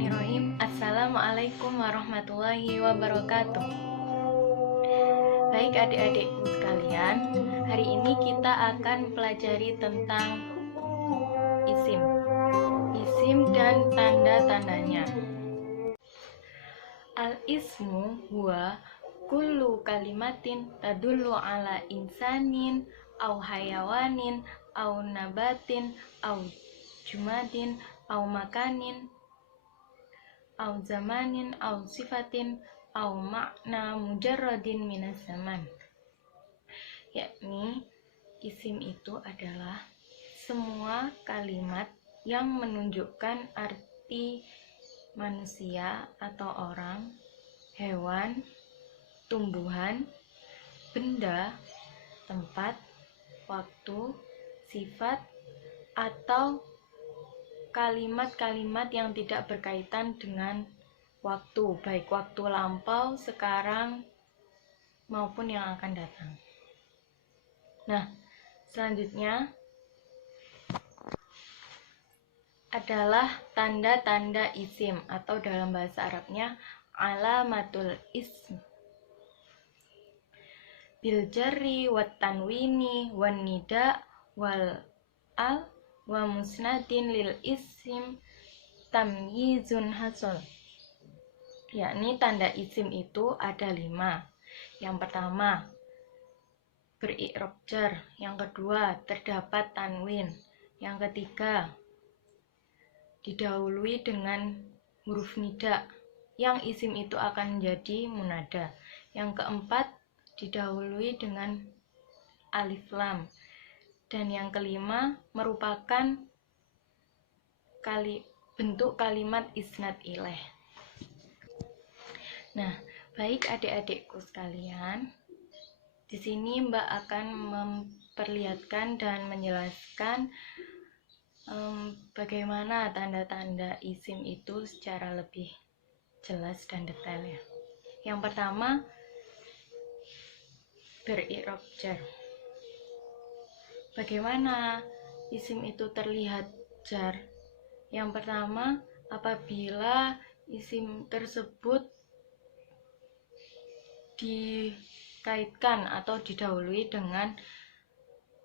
Bismillahirrahmanirrahim. Assalamualaikum warahmatullahi wabarakatuh. Baik adik-adikku sekalian, hari ini kita akan pelajari tentang isim dan tanda-tandanya. Al-ismu huwa kullu kalimatin tadullu ala insanin au hayawanin au nabatin au jumadin au makanin au zamanin au sifatin au makna mujarradin minas zaman. Yakni isim itu adalah semua kalimat yang menunjukkan arti manusia atau orang, hewan, tumbuhan, benda, tempat, waktu, sifat, atau kalimat-kalimat yang tidak berkaitan dengan waktu, baik waktu lampau, sekarang, maupun yang akan datang. Nah, selanjutnya adalah tanda-tanda isim atau dalam bahasa Arabnya alamatul ism. Bil jarri wat tanwini wan nida wal al wa musnadin lil isim tamyizun hasol. Yakni tanda isim itu ada 5. Yang pertama, beri'rab jar. Yang kedua, terdapat tanwin. Yang ketiga, didahului dengan huruf nida, yang isim itu akan menjadi munada. Yang keempat, didahului dengan alif lam. Dan yang kelima, merupakan bentuk kalimat isnad ilaih. Nah, baik adik-adikku sekalian, di sini Mbak akan memperlihatkan dan menjelaskan bagaimana tanda-tanda isim itu secara lebih jelas dan detail ya. Yang pertama, beri'rab jar. Bagaimana isim itu terlihat jar? Yang pertama, apabila isim tersebut dikaitkan atau didahului dengan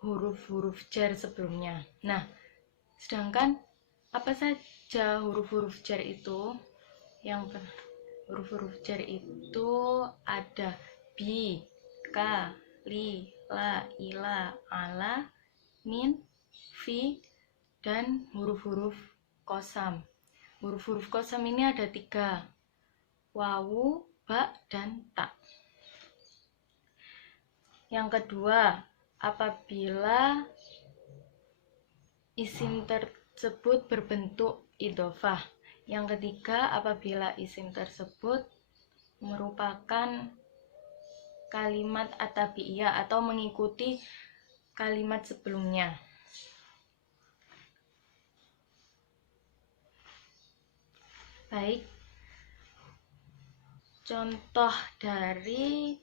huruf-huruf jar sebelumnya. Nah, sedangkan apa saja huruf-huruf jar itu? Huruf-huruf jar itu ada bi, ka, li, la, ila, ala, min, fi, dan huruf-huruf qasam. Huruf-huruf qasam ini ada 3, wawu, ba, dan ta. Yang kedua, apabila isim tersebut berbentuk idhofah. Yang ketiga, apabila isim tersebut merupakan kalimat atabi'iyah atau mengikuti kalimat sebelumnya. Baik, contoh dari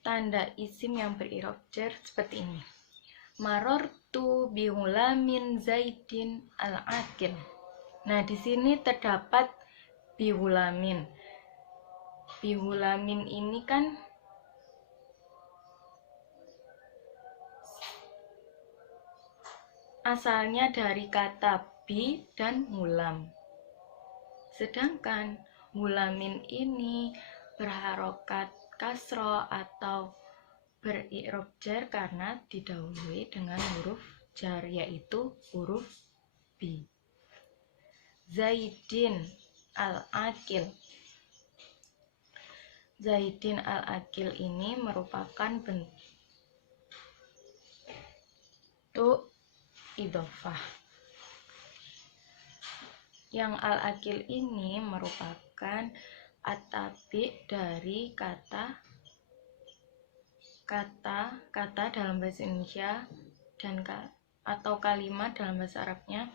tanda isim yang beri'rab jar seperti ini. Marortu bi ghulamin zaidin al-aqil. Nah, di sini terdapat bi ghulamin. Bi ghulamin ini kan asalnya dari kata bi dan ghulam. Sedangkan ghulamin ini berharokat kasro atau beri'rab jar karena didahului dengan huruf jar, yaitu huruf bi. Zaidin al-aqil. Zaidin al-aqil ini merupakan bentuk idhofah. Yang al-aqil ini merupakan atabi dari kata dalam bahasa Indonesia dan atau kalimat dalam bahasa Arabnya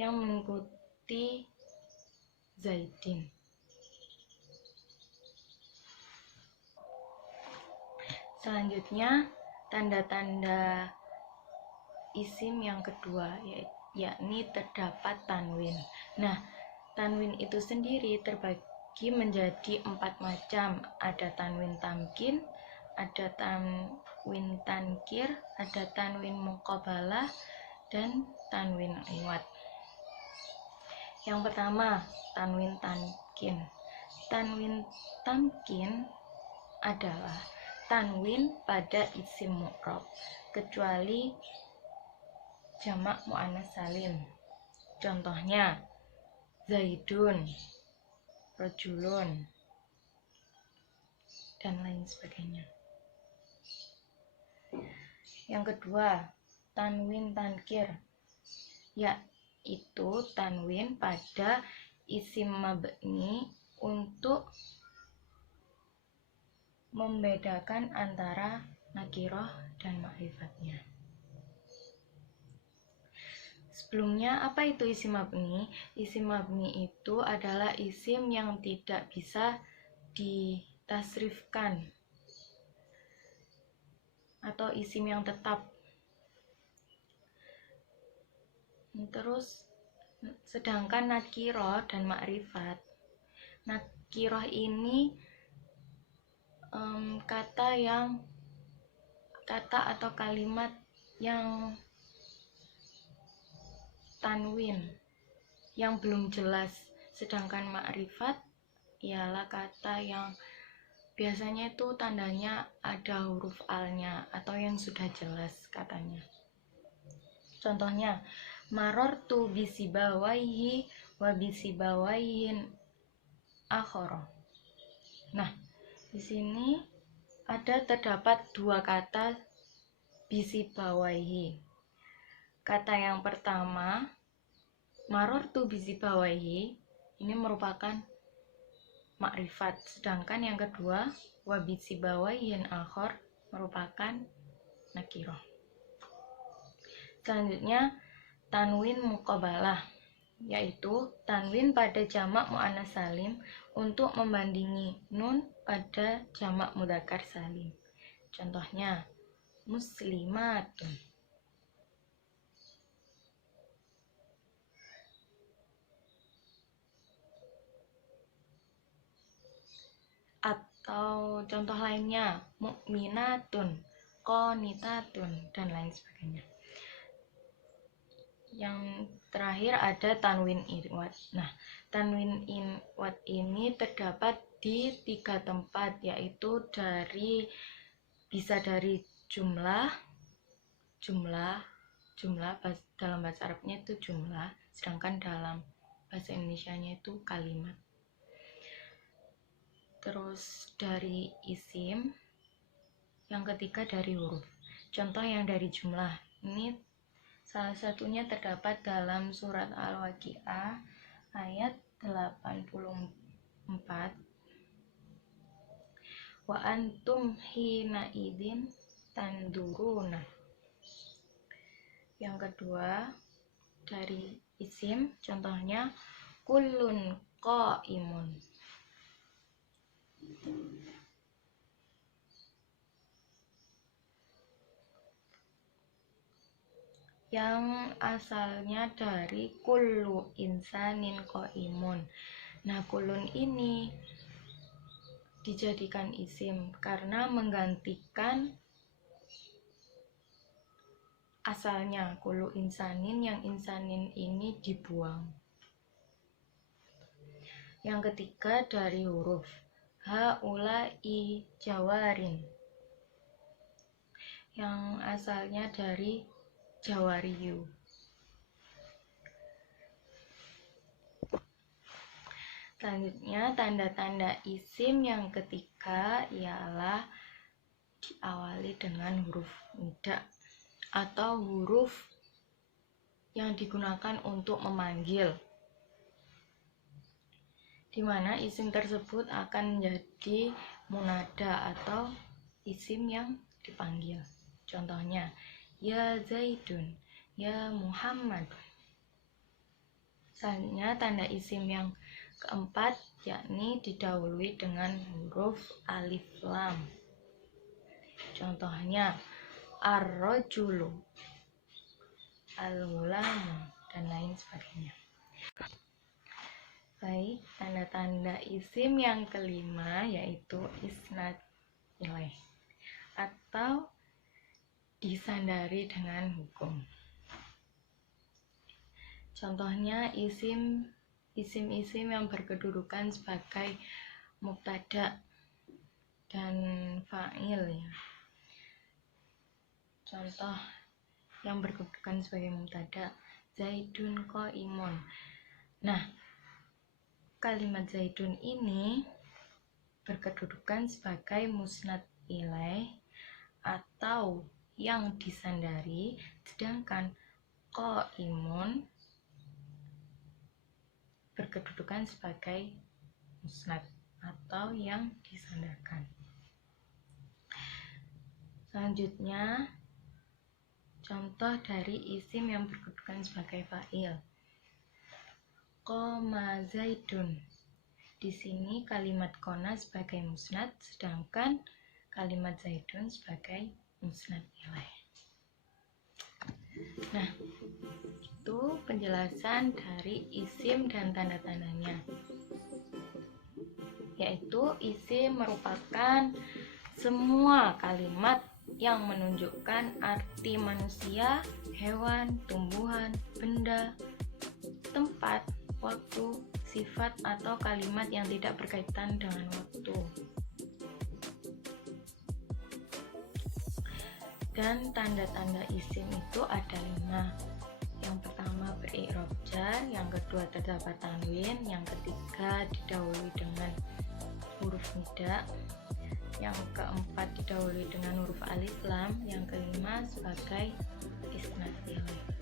yang mengikuti zaidin. Selanjutnya, tanda-tanda isim yang kedua, yakni terdapat tanwin. Nah, tanwin itu sendiri terbagi menjadi 4 macam. Ada tanwin tamkin, ada tanwin tankir, ada tanwin muqabalah, dan tanwin iwad. Yang pertama, tanwin tamkin. Tanwin tamkin adalah tanwin pada isim mu'rab kecuali jamak muannats salim. Contohnya Zaidun, Rajulun, dan lain sebagainya. Yang kedua, tanwin tankir, yaitu tanwin pada isim mabni untuk membedakan antara nakirah dan ma'rifatnya. Sebelumnya, apa itu isim mabni? Isim mabni itu adalah isim yang tidak bisa ditasrifkan atau isim yang tetap. Terus, sedangkan nakirah dan ma'rifat. Nakirah ini kata atau kalimat yang tanwin yang belum jelas, sedangkan ma'rifat ialah kata yang biasanya itu tandanya ada huruf alnya atau yang sudah jelas katanya. Contohnya, marortu bisibawaihi wa bisibawaihin akhara. Nah, di sini terdapat 2 kata bisibawaihi. Kata yang pertama, marortu bisibawaihi, ini merupakan ma'rifat, sedangkan yang kedua, wa bisibawaihin akhar, merupakan nakirah. Selanjutnya, tanwin muqabalah, yaitu tanwin pada jamak muannats salim untuk membandingi nun pada jamak mudzakkar salim. Contohnya muslimatun. Atau contoh lainnya mukminatun, qanitatun, dan lain sebagainya. Yang terakhir ada tanwin iwad. Nah, tanwin iwad ini terdapat di 3 tempat, yaitu bisa dari jumlah dalam bahasa Arabnya itu jumlah, sedangkan dalam bahasa Indonesianya itu kalimat. Terus dari isim, yang ketiga dari huruf. Contoh yang dari jumlah, ini salah satunya terdapat dalam surat Al-Waqiah ayat 84. Wa antum hina idin tanduruna. Yang kedua dari isim, contohnya kullun qaimun. Yang asalnya dari kullu insanin qaimun. Nah, kullun ini dijadikan isim karena menggantikan asalnya kullu insanin, yang insanin ini dibuang. Yang ketiga dari huruf, haula'i jawarin, yang asalnya dari jawariyu. Selanjutnya, tanda-tanda isim yang ketiga ialah diawali dengan huruf nida atau huruf yang digunakan untuk memanggil, di mana isim tersebut akan menjadi munada atau isim yang dipanggil. Contohnya, ya Zaidun, ya Muhammad. Selanjutnya, tanda isim yang keempat yakni didahului dengan huruf alif lam. Contohnya ar-rajulu, al-ghulamu, dan lain sebagainya. Baik, tanda-tanda isim yang kelima yaitu isnad ilaih atau disandari dengan hukum. Contohnya isim-isim yang berkedudukan sebagai mubtada dan fa'il ya. Contoh yang berkedudukan sebagai mubtada, Zaidun qaimun. Nah, kalimat Zaidun ini berkedudukan sebagai musnad ilaih atau yang disandari, sedangkan qaimun berkedudukan sebagai musnad atau yang disandarkan. Selanjutnya, contoh dari isim yang berkedudukan sebagai fa'il. Qoma Zaidun. Di sini kalimat qona sebagai musnad, sedangkan kalimat Zaidun sebagai musnad ilaih. Nah, itu penjelasan dari isim dan tanda-tandanya. Yaitu isim merupakan semua kalimat yang menunjukkan arti manusia, hewan, tumbuhan, benda, tempat, waktu, sifat, atau kalimat yang tidak berkaitan dengan waktu. Dan tanda-tanda isim itu ada 5. Yang pertama beri'rab jar, yang kedua terdapat tanwin, yang ketiga didahului dengan huruf nida, yang keempat didahului dengan huruf alif lam, yang kelima sebagai isnad ilaih.